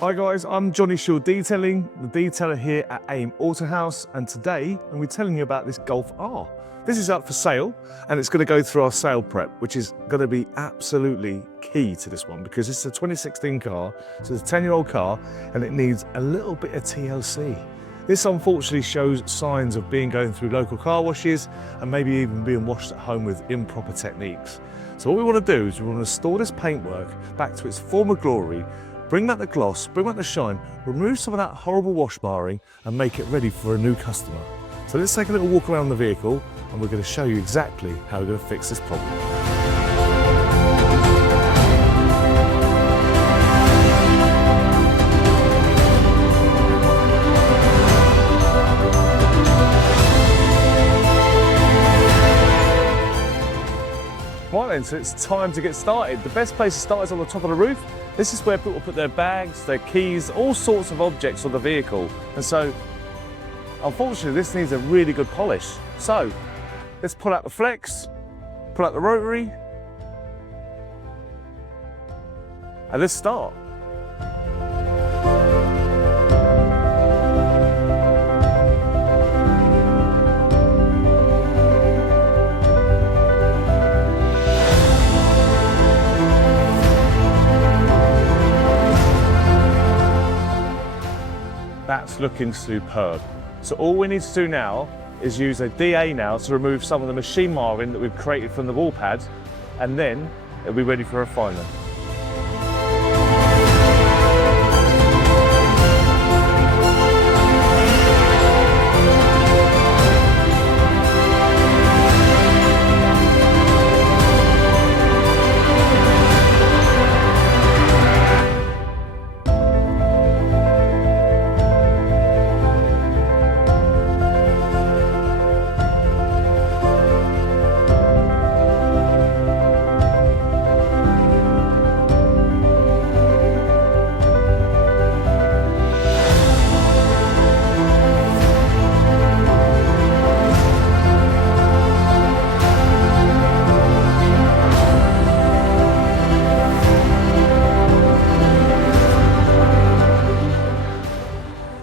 Hi guys, I'm Jonny Shiell Detailing, the detailer here at AM Autohaus, and today I'm going to be telling you about this Golf R. This is up for sale and it's going to go through our sale prep, which is going to be absolutely key to this one because it's a 2016 car, so it's a 10-year-old car and it needs a little bit of TLC. This unfortunately shows signs of going through local car washes and maybe even being washed at home with improper techniques. So what we want to do is we want to restore this paintwork back to its former glory, bring back the gloss, bring back the shine, remove some of that horrible wash barring and make it ready for a new customer. So let's take a little walk around the vehicle and we're going to show you exactly how we're going to fix this problem. Right then, so it's time to get started. The best place to start is on the top of the roof. This is where people put their bags, their keys, all sorts of objects on the vehicle. And so, unfortunately, this needs a really good polish. So, let's pull out the flex, pull out the rotary, and let's start. That's looking superb. So all we need to do now is use a DA now to remove some of the machine marring that we've created from the wall pads, and then it'll be ready for refinement.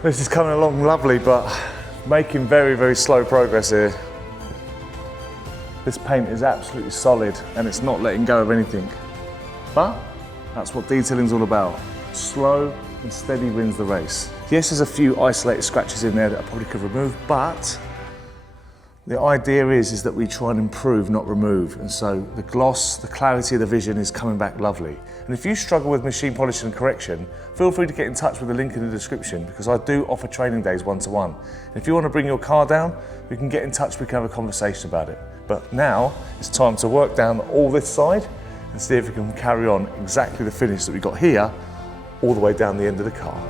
This is coming along lovely, but making very, very slow progress here. This paint is absolutely solid and it's not letting go of anything. But that's what detailing's all about. Slow and steady wins the race. Yes, there's a few isolated scratches in there that I probably could remove, but the idea is that we try and improve, not remove. And so the gloss, the clarity of the vision is coming back lovely. And if you struggle with machine polish and correction, feel free to get in touch with the link in the description because I do offer training days one-to-one. And if you want to bring your car down, we can get in touch, we can have a conversation about it. But now it's time to work down all this side and see if we can carry on exactly the finish that we got here, all the way down the end of the car.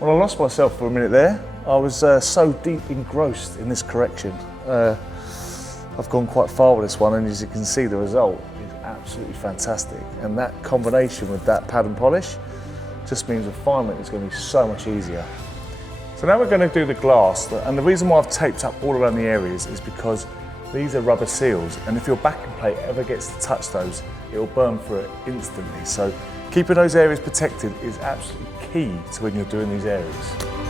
Well, I lost myself for a minute there. I was so deep engrossed in this correction. I've gone quite far with this one, and as you can see, the result is absolutely fantastic. And that combination with that pad and polish just means refinement is going to be so much easier. So now we're going to do the glass, and the reason why I've taped up all around the areas is because these are rubber seals, and if your backing plate ever gets to touch those, it will burn through it instantly. So keeping those areas protected is absolutely key to when you're doing these areas.